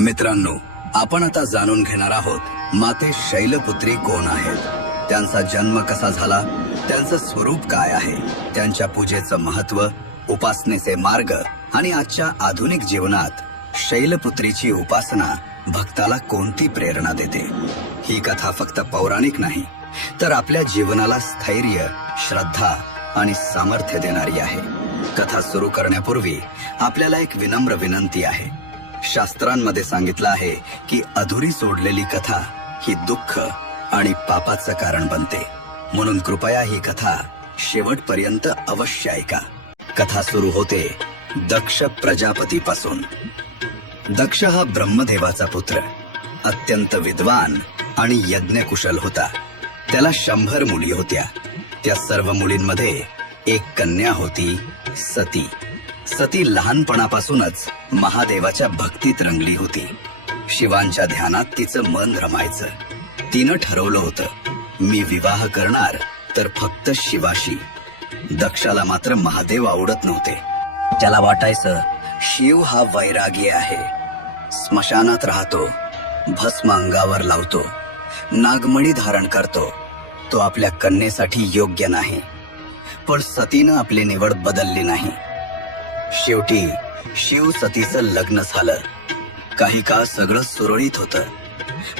मित्रांनो आपण आता जाणून घेणार आहोत माते शैलपुत्री कोण आहेत? त्यांचा जन्म कसा झाला? त्यांचं स्वरूप काय आहे? त्यांच्या पूजेचं महत्त्व उपासनेचे मार्ग आणि आजच्या आधुनिक जीवनात शैलपुत्रीची उपासना भक्ताला कोणती प्रेरणा देते? ही कथा फक्त पौराणिक नाही तर आपल्या जीवनाला स्थैर्य श्रद्धा आणि सामर्थ्य देणारी आहे. कथा सुरू करण्यापूर्वी आपल्याला एक विनम्र विनंती आहे. शास्त्रांमध्ये सांगितलं आहे की अधुरी सोडलेली कथा ही दुःख आणि पापाचं कारण बनते. म्हणून कृपया ही कथा शेवटपर्यंत अवश्य ऐका. कथा सुरू होते दक्ष प्रजापतीपासून. दक्ष हा ब्रह्मदेवाचा पुत्र अत्यंत विद्वान आणि यज्ञकुशल होता. त्याला शंभर मुली होत्या. त्या सर्व मुलींमध्ये एक कन्या होती सती. सती लहानपणापासूनच महादेवाच्या भक्तीत रंगली होती. शिवांच्या ध्यानात तिचं मन रमायचं. तिनं ठरवलं होतं मी विवाह करणार तर फक्त शिवाशी. दक्षाला मात्र महादेव आवडत नव्हते. त्याला वाटायचं शिव हा वैरागी आहे. स्मशानात राहतो भस्म अंगावर लावतो नागमणी धारण करतो. तो आपल्या कन्येसाठी योग्य नाही. पण सतीनं आपली निवड बदलली नाही. शेवटी शिव सतीचं लग्न झालं. काही काळ सगळं सुरळीत होतं.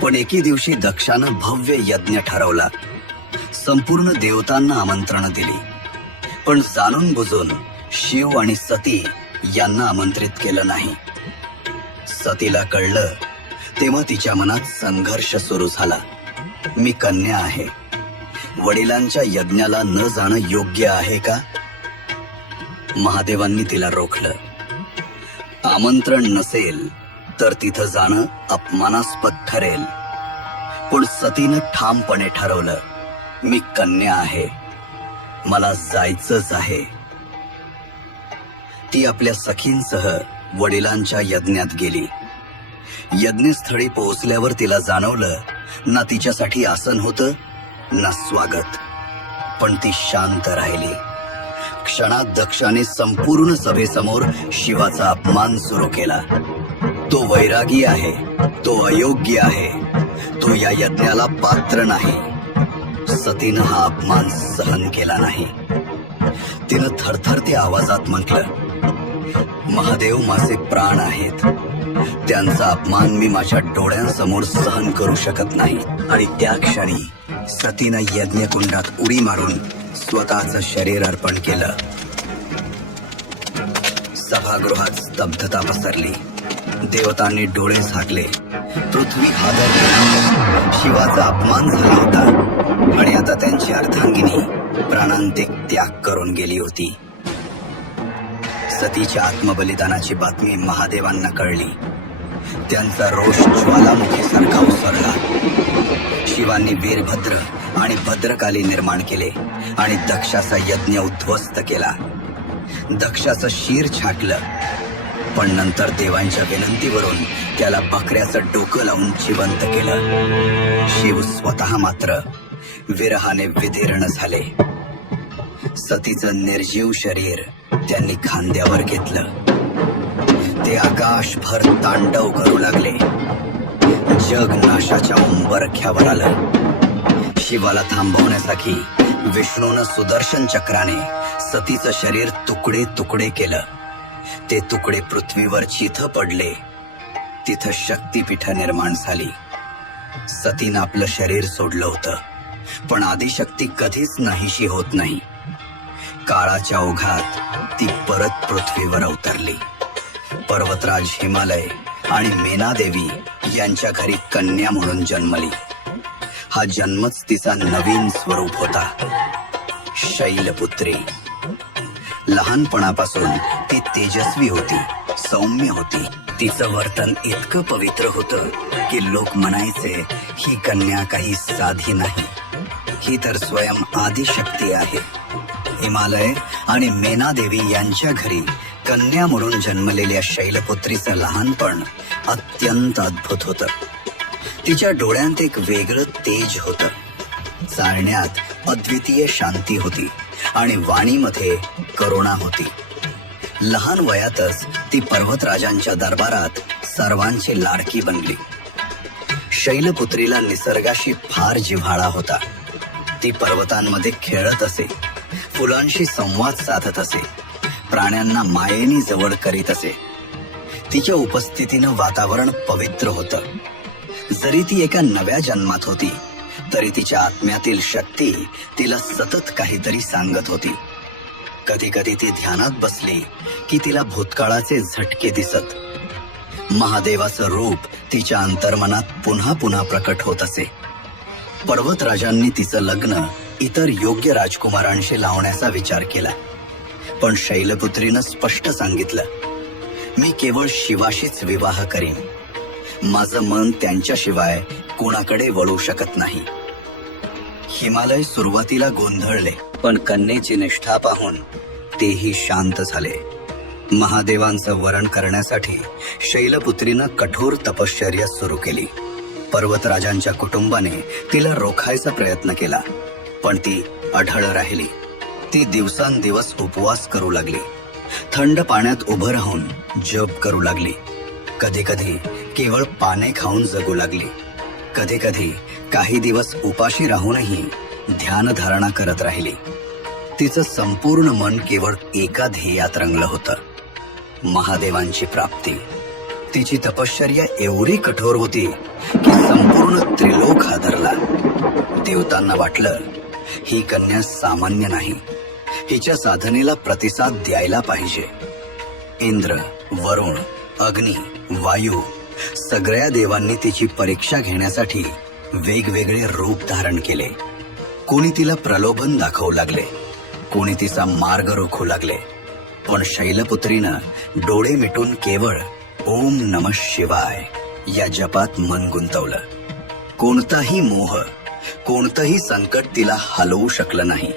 पण एके दिवशी दक्षानं भव्य यज्ञ ठरवला. संपूर्ण देवतांना आमंत्रण दिली. पण जाणून बुजून शिव आणि सती यांना आमंत्रित केलं नाही. सतीला कळलं तेव्हा तिच्या मनात संघर्ष सुरू झाला. मी कन्या आहे. वडिलांच्या यज्ञाला न जाणं योग्य आहे का? महादेवांनी तिला रोखलं. आमंत्रण नसेल तर तिथं जाणं अपमानास्पद ठरेल. पण सतीनं ठामपणे ठरवलं मी कन्या आहे. मला जायचंच आहे. ती आपल्या सखींसह वडिलांच्या यज्ञात गेली. यज्ञस्थळी पोहोचल्यावर तिला जाणवलं ना तिच्यासाठी आसन होतं ना स्वागत. पण ती शांत राहिली. क्षणात दक्षाने संपूर्ण सभेसमोर शिवाचा अपमान सुरू केला. तो वैरागी आहे तो अयोग्य आहे तो या यज्ञाला पात्र नाही. सतीनं हा अपमान सहन केला नाही. तिनं थरथरत्या आवाजात म्हटलं महादेव माझे प्राण आहेत. त्यांचा अपमान मी माझ्या डोळ्यांसमोर सहन करू शकत नाही. आणि त्या क्षणी सतीनं यज्ञकुंडात उडी मारून स्वतःचं शरीर अर्पण केलं. सभागृहात स्तब्धता पसरली. देवतांनी डोळे झाकले. पृथ्वी हादर शिवाचा अपमान झाला होता. आणि आता त्यांची अर्धांगिनी प्राणांतिक त्याग करून गेली होती. सतीच्या आत्मबलिदानाची बातमी महादेवांना कळली. त्यांचा रोष ज्वालामुखीसारखा उसरला शिवांनी वीरभद्र आणि भद्रकाली निर्माण केले आणि दक्षाचा यज्ञ उद्ध्वस्त केला. दक्षाचं शीर छाटलं पण नंतर देवांच्या विनंतीवरून त्याला बकऱ्याचं डोकं लावून जिवंत केलं. शिव स्वतः मात्र विरहाने विदीर्ण झाले. सतीचं निर्जीव शरीर त्यांनी खांद्यावर घेतलं. ते आकाशभर तांडव करू लागले. जग नाशाच्या उंबरख्यावर आलं. शिवाला थांबवण्यासाठी विष्णूनं सुदर्शन चक्राने सतीचं शरीर तुकडे तुकडे केलं. ते तुकडे पृथ्वीवर जिथं पडले तिथं शक्तीपीठ निर्माण झाली. सतीनं आपलं शरीर सोडलं होतं पण आदिशक्ती कधीच नाहीशी होत नाही. काळाच्या ओघात ती परत पृथ्वीवर अवतरली. पर्वतराज हिमालय आणि मेनादेवी यांच्या घरी कन्या म्हणून जन्मली. हा जन्मच तिचा नवीन स्वरूप होता. शैलपुत्री. लहानपणापासून ती तेजस्वी होती सौम्य होती. तिचं वर्तन इतकं पवित्र होतं की लोक म्हणायचे ही कन्या काही साधी नाही. ही तर स्वयं आदिशक्ती आहे. हिमालय आणि मेनादेवी यांच्या घरी कन्या म्हणून जन्मलेल्या शैलपुत्रीचं लहानपण अत्यंत अद्भुत होतं. तिच्या डोळ्यांत एक वेगळं तेज होतं. चालण्यात अद्वितीय शांती होती आणि वाणीमध्ये करुणा होती. लहान वयातच ती पर्वतराजांच्या दरबारात सर्वांची लाडकी बनली. शैलपुत्रीला निसर्गाशी फार जिव्हाळा होता. ती पर्वतांमध्ये खेळत असे फुलांशी संवाद साधत असे. प्राण्यांना मायेनी जवळ करीत असे. तिच्या उपस्थितीनं वातावरण पवित्र होतं. जरी ती एका नव्या जन्मात होती तरी तिच्या आत्म्यातील शक्ती तिला सतत काहीतरी सांगत होती. कधी कधी ती ध्यानात बसली की तिला भूतकाळाचे झटके दिसत. महादेवाचं रूप तिच्या अंतर्मनात पुन्हा पुन्हा प्रकट होत असे. पर्वतराजांनी तिचं लग्न इतर योग्य राजकुमारांशी लावण्याचा विचार केला. पण शैलपुत्रीनं स्पष्ट सांगितलं मी केवळ शिवाशीच विवाह करीन. माझं मन त्यांच्याशिवाय कोणाकडे वळू शकत नाही. हिमालय सुरुवातीला गोंधळले पण कन्येची निष्ठा पाहून तेही शांत झाले. महादेवांचं वरण करण्यासाठी शैलपुत्रीनं कठोर तपश्चर्या सुरू केली. पर्वतराजांच्या कुटुंबाने तिला रोखायचा प्रयत्न केला पण ती अढळ राहिली. ती दिवसांदिवस उपवास करू लागली. थंड पाण्यात उभं राहून जप करू लागली. कधी कधी केवळ पाने खाऊन जगू लागली. कधी कधी काही दिवस उपाशी राहूनही ध्यानधारणा करत राहिली. तिचं संपूर्ण मन केवळ एका ध्येयात रंगलं होतं. महादेवांची प्राप्ती. तिची तपश्चर्या एवढी कठोर होती की संपूर्ण त्रिलोक हादरला. देवतांना वाटलं ही कन्या सामान्य नाही. हिच्या साधनेला प्रतिसाद द्यायला पाहिजे. इंद्र वरुण अग्नी वायू सगळ्या देवांनी तिची परीक्षा घेण्यासाठी वेगवेगळे रूप धारण केले. कोणी तिला प्रलोभन दाखवू लागले. कोणी तिचा मार्ग रोखू लागले. पण शैलपुत्रीनं डोळे मिटून केवळ ओम नम शिवाय या जपात मन गुंतवलं. कोणताही मोह कोणतंही संकट तिला हलवू शकलं नाही.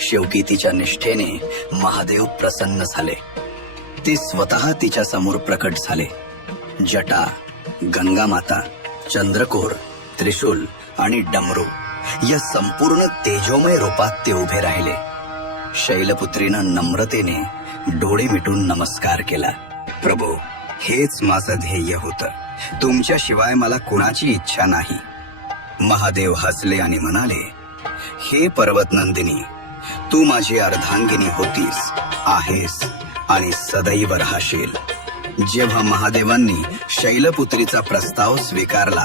शेवटी तिच्या निष्ठेने महादेव प्रसन्न झाले. ते स्वतः तिच्या समोर प्रकट झाले. जटा गंगामाता चंद्रकोर त्रिशूल आणि डमरू या संपूर्ण तेजोमय रूपात ते उभे राहिले. शैलपुत्रीनं नम्रतेने डोळे मिटून नमस्कार केला. प्रभू हेच माझं ध्येय होतं. तुमच्याशिवाय मला कुणाची इच्छा नाही. महादेव हसले आणि म्हणाले हे पर्वत नंदिनी तू माझी अर्धांगिनी होतीस आहेस आणि सदैव राहशील. जेव्हा महादेवांनी शैलपुत्रीचा प्रस्ताव स्वीकारला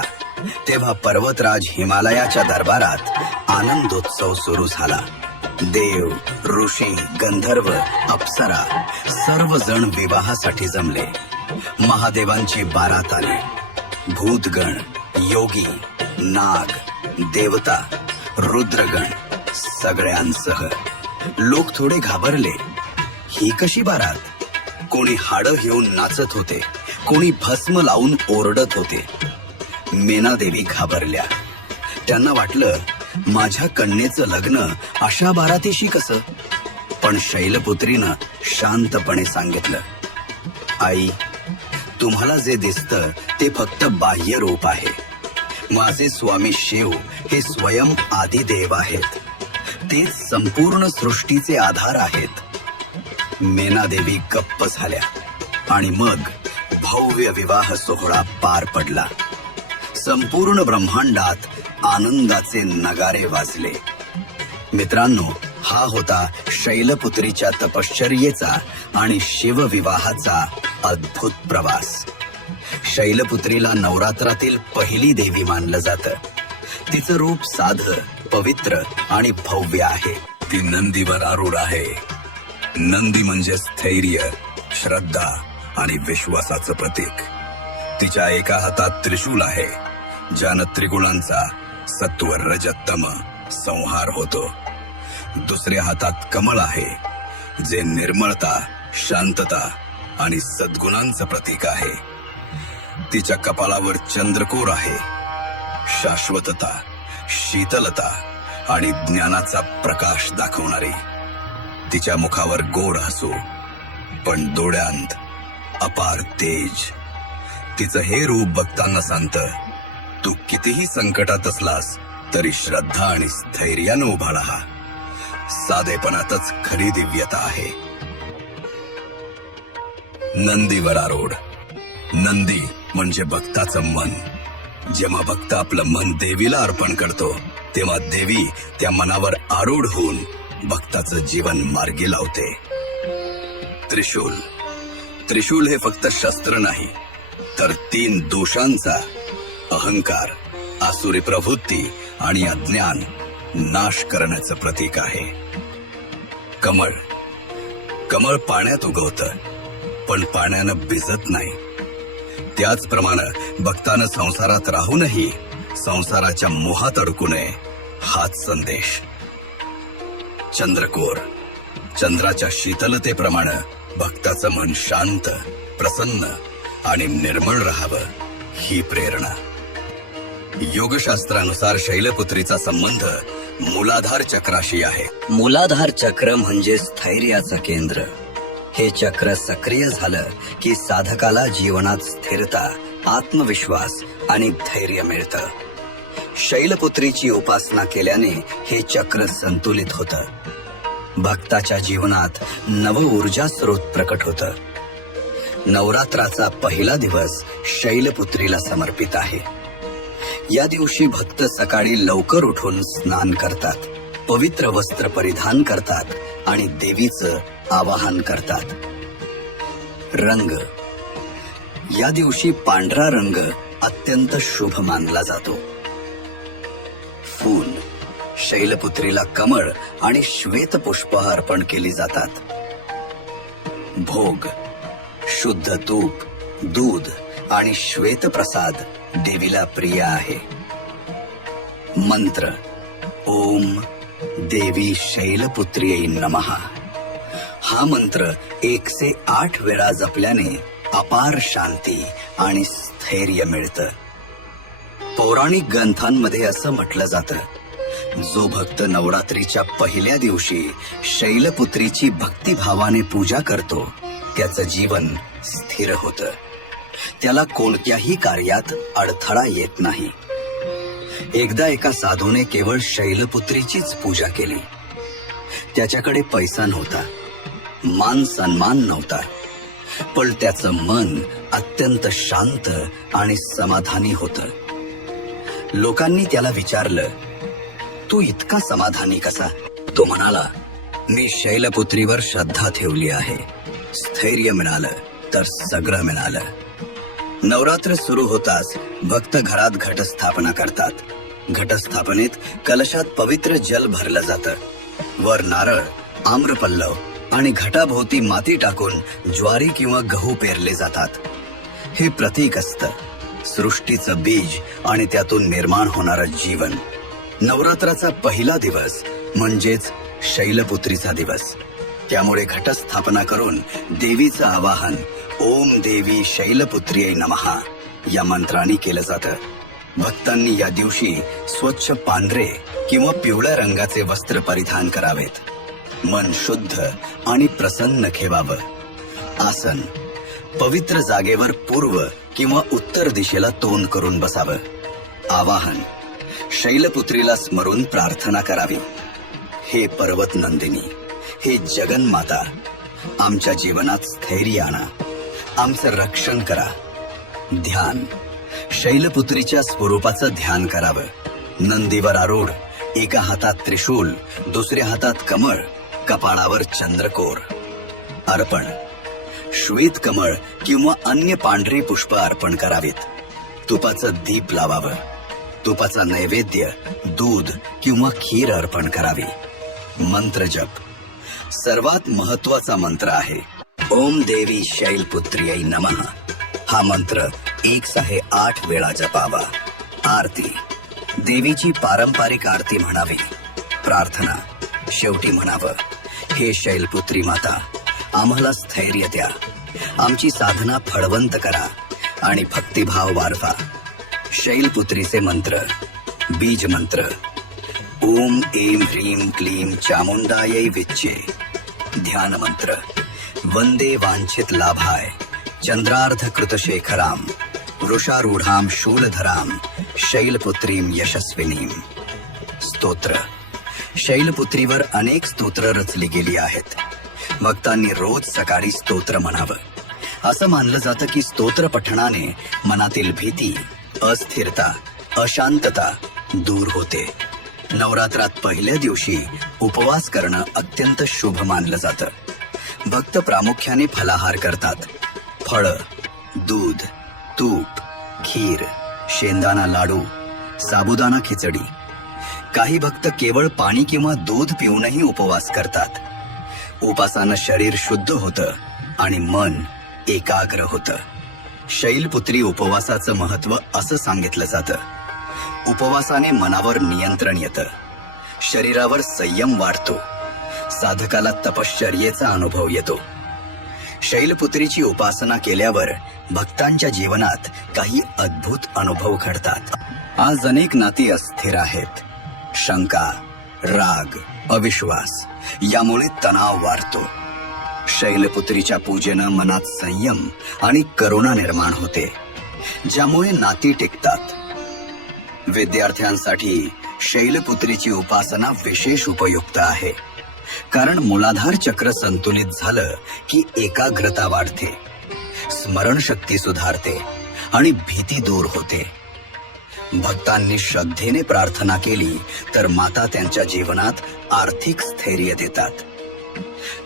तेव्हा पर्वतराज हिमालयाच्या दरबारात आनंदोत्सव सुरू झाला. देव ऋषी गंधर्व अप्सरा सर्वजण विवाहासाठी जमले. महादेवांची बारात आली भूतगण योगी नाग देवता रुद्रगण सगळ्यांसह लोक थोडे घाबरले. ही कशी बारात? कोणी हाडं घेऊन नाचत होते. कोणी भस्म लावून ओरडत होते. मेनादेवी घाबरल्या. त्यांना वाटलं माझ्या कन्येचं लग्न अशा बारातीशी कसं? पण शैलपुत्रीनं शांतपणे सांगितलं आई तुम्हाला जे दिसतं ते फक्त बाह्य रूप आहे. माझे स्वामी शिव हे स्वयं आदिदेव आहेत. ते संपूर्ण सृष्टीचे आधार आहेत. मेनादेवी गप्प झाल्या आणि मग भव्य विवाह सोहळा पार पडला. संपूर्ण ब्रह्मांडात आनंदाचे नगारे वाजले. मित्रांनो हा होता शैलपुत्रीच्या तपश्चर्येचा आणि शिवविवाहाचा अद्भुत प्रवास. शैलपुत्रीला नवरात्रातील पहिली देवी मानलं जातं. तिचं रूप साधं पवित्र आणि भव्य आहे. ती नंदीवर आरूढ आहे. नंदी म्हणजे स्थैर्य श्रद्धा आणि विश्वासाचं प्रतीक. तिच्या एका हातात त्रिशूल आहे ज्यानं त्रिगुणांचा सत्व रजतम संहार होतो. दुसऱ्या हातात कमळ आहे जे निर्मळता शांतता आणि सद्गुणांचं प्रतीक आहे. तिच्या कपालावर चंद्रकोर आहे शाश्वतता शीतलता आणि ज्ञानाचा प्रकाश दाखवणारी. तिच्या मुखावर गोड हसू पण डोळ्यांत अपार तेज. तिचं हे रूप बघताना सांगत तू कितीही संकटात असलास तरी श्रद्धा आणि स्थैर्यानं उभा राहा. साधेपणातच खरी दिव्यता आहे. नंदीवर रोड नंदी म्हणजे भक्ताचं मन. जेव्हा भक्त आपलं मन देवीला अर्पण करतो तेव्हा देवी त्या मनावर आरूढ होऊन भक्ताचं जीवन मार्गी लावते. त्रिशूल. त्रिशूल हे फक्त शस्त्र नाही तर तीन दोषांचा अहंकार आसुरी प्रवृत्ती आणि अज्ञान नाश करण्याचं प्रतीक आहे. कमळ. कमळ पाण्यात उगवतं पण पाण्यानं भिजत नाही. त्याचप्रमाणे भक्तानं संसारात राहूनही संसाराच्या मोहात अडकू नये. हाच संदेश. चंद्रकोर. चंद्राच्या शीतलतेप्रमाणे भक्ताचं मन शांत प्रसन्न आणि निर्मळ राहावं ही प्रेरणा. योगशास्त्रानुसार शैलपुत्रीचा संबंध मूलाधार चक्राशी आहे. मूलाधार चक्र म्हणजे स्थैर्याचं केंद्र. हे चक्र सक्रिय झालं की साधकाला जीवनात स्थिरता आत्मविश्वास आणि धैर्य मिळतं. शैलपुत्रीची उपासना केल्याने हे चक्र संतुलित होतं. भक्ताच्या जीवनात नव ऊर्जा स्रोत प्रकट होतं. नवरात्राचा पहिला दिवस शैलपुत्रीला समर्पित आहे. या दिवशी भक्त सकाळी लवकर उठून स्नान करतात पवित्र वस्त्र परिधान करतात आणि देवीचं आवाहन करतात. रंग या दिवशी पांढरा रंग अत्यंत शुभ मानला जातो. फूल शैलपुत्रीला कमळ आणि श्वेत पुष्प अर्पण केली जातात. भोग शुद्ध तूप दूध आणि श्वेत प्रसाद देवीला प्रिय आहे. मंत्र ओम देवी शैलपुत्र्यै नमः. हा मंत्र एकशे आठ वेळा जपल्याने अपार शांती आणि स्थैर्य मिळतं. पौराणिक ग्रंथांमध्ये असं म्हटलं जातं जो भक्त नवरात्रीच्या पहिल्या दिवशी शैलपुत्रीची भक्तिभावाने पूजा करतो त्याचं जीवन स्थिर होतं. त्याला कोणत्याही कार्यात अडथळा येत नाही. एकदा एका साधूने केवळ शैलपुत्रीचीच पूजा केली. त्याच्याकडे पैसा नव्हता मान सन्मान नव्हता. पण त्याचं मन अत्यंत शांत आणि समाधानी होत. लोकांनी त्याला विचारलं तू इतका समाधानी कसा? तो म्हणाला मी शैलपुत्रीवर श्रद्धा ठेवली आहे. स्थैर्य मिळालं तर सगळं मिळालं. नवरात्र सुरू होताच भक्त घरात घटस्थापना करतात. घटस्थापनेत कलशात पवित्र जल भरलं जातं. वर नारळ आम्रपल्लव आणि घटाभोवती माती टाकून ज्वारी किंवा गहू पेरले जातात. हे प्रतीक असतं. सृष्टीचं बीज आणि त्यातून निर्माण होणारं जीवन. नवरात्राचा पहिला दिवस म्हणजेच शैलपुत्रीचा दिवस. त्यामुळे घटस्थापना करून देवीचं आवाहन ओम देवी शैलपुत्रीय नमहा या मंत्राने केलं जातं. भक्तांनी या दिवशी स्वच्छ पांढरे किंवा पिवळ्या रंगाचे वस्त्र परिधान करावेत. मन शुद्ध आणि प्रसन्न ठेवावं. आसन पवित्र जागेवर पूर्व किंवा उत्तर दिशेला तोंड करून बसावं. आवाहन शैलपुत्रीला स्मरून प्रार्थना करावी. हे पर्वत नंदिनी हे जगन्माता आमच्या जीवनात स्थैर्य आणा. आमचं रक्षण करा. ध्यान शैलपुत्रीच्या स्वरूपाचं ध्यान करावं. नंदीवर आरूढ एका हातात त्रिशूल दुसऱ्या हातात कमळ कपाळावर चंद्रकोर. अर्पण. श्वेत कमळ किंवा अन्य पांढरी पुष्प अर्पण करावीत. तुपाचं दीप लावावं. तुपाचा नैवेद्य दूध किंवा खीर अर्पण करावी. मंत्र जप. सर्वात महत्त्वाचा मंत्र आहे. ओम देवी शैलपुत्र्यै नमः. हा मंत्र एक सहे आठ वेळा जपावा. आरती. देवीची पारंपरिक आरती म्हणावी. प्रार्थना. शेवटी म्हणावं. हे शैलपुत्री माता आम्हाला स्थैर्य द्या. आमची साधना फळवंत करा आणि भक्तिभाव वारवा शैलपुत्रीचे मंत्र बीज मंत्र. ओम एम ह्रीम क्लीम चामुंडायै विच्चे. ध्यान मंत्र वंदे वांछित लाभाय. चंद्रार्ध कृत शेखराम वृषारूढाम शूलधराम शैलपुत्रीम यशस्विनीम. स्तोत्र शैलपुत्रीवर अनेक स्तोत्र रचली गेली आहेत. भक्तांनी रोज सकाळी स्तोत्र म्हणावं. असं मानलं जातं की स्तोत्र पठणाने मनातील भीती अस्थिरता अशांतता दूर होते. नवरात्रात पहिल्या दिवशी उपवास करणं अत्यंत शुभ मानलं जातं. भक्त प्रामुख्याने फलाहार करतात. फळं दूध तूप खीर शेंदाणा लाडू साबुदाणा खिचडी काही भक्त केवळ पाणी किंवा दूध पिऊनही उपवास करतात. उपासानं शरीर शुद्ध होतं आणि मन एकाग्र होतं. शैलपुत्री उपवासाचं महत्त्व असं सांगितलं जातं. उपवासाने मनावर नियंत्रण येतं. शरीरावर संयम वाढतो. साधकाला तपश्चर्येचा अनुभव येतो. शैलपुत्रीची उपासना केल्यावर भक्तांच्या जीवनात काही अद्भुत अनुभव घडतात. आज अनेक नाती अस्थिर आहेत. शंका राग अविश्वास यामुळे तणाव वाढतो. शैलपुत्रीच्या पूजेनं मनात संयम आणि करुणा निर्माण होते ज्यामुळे नाती टिकतात. विद्यार्थ्यांसाठी शैलपुत्रीची उपासना विशेष उपयुक्त आहे कारण मुलाधार चक्र संतुलित झालं की एकाग्रता वाढते स्मरणशक्ती सुधारते आणि भीती दूर होते. भक्तांनी श्रद्धेने प्रार्थना केली तर माता त्यांच्या जीवनात आर्थिक स्थैर्य देतात.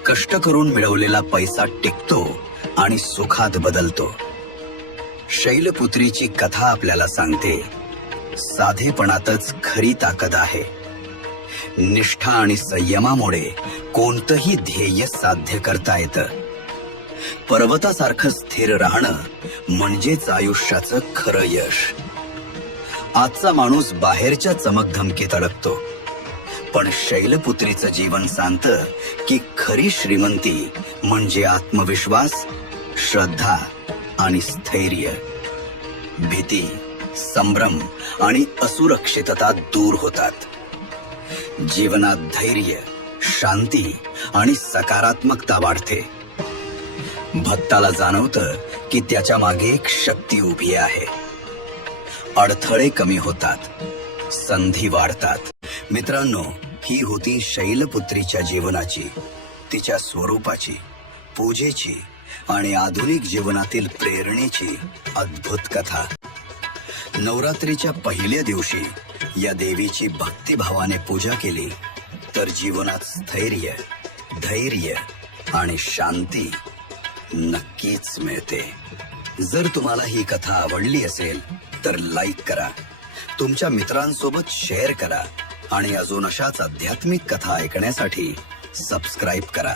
कष्ट करून मिळवलेला पैसा टिकतो आणि सुखात बदलतो. शैलपुत्रीची कथा आपल्याला सांगते. साधेपणातच खरी ताकद आहे. निष्ठा आणि संयमामुळे कोणतंही ध्येय साध्य करता येतं. पर्वतासारखं स्थिर राहणं म्हणजेच आयुष्याचं खरं यश. आजचा माणूस बाहेरच्या चमकधमकीत अडकतो. पण शैलपुत्रीचं जीवन सांगत की खरी श्रीमंती म्हणजे आत्मविश्वास श्रद्धा आणि स्थैर्य. भीती संभ्रम आणि असुरक्षितता दूर होतात. जीवनात धैर्य शांती आणि सकारात्मकता वाढते. भक्ताला जाणवतं की त्याच्यामागे एक शक्ती उभी आहे. अडथळे कमी होतात. संधी वाढतात. मित्रांनो ही होती शैलपुत्रीच्या जीवनाची तिच्या स्वरूपाची पूजेची आणि आधुनिक जीवनातील प्रेरणेची अद्भुत कथा. नवरात्रीच्या पहिल्या दिवशी या देवीची भक्तिभावाने पूजा केली तर जीवनात स्थैर्य धैर्य आणि शांती नक्कीच मिळते. जर तुम्हाला ही कथा आवडली असेल तर लाईक करा. तुमच्या मित्रांसोबत शेअर करा. आणि अजून अशाच आध्यात्मिक कथा ऐकण्यासाठी सबस्क्राईब करा.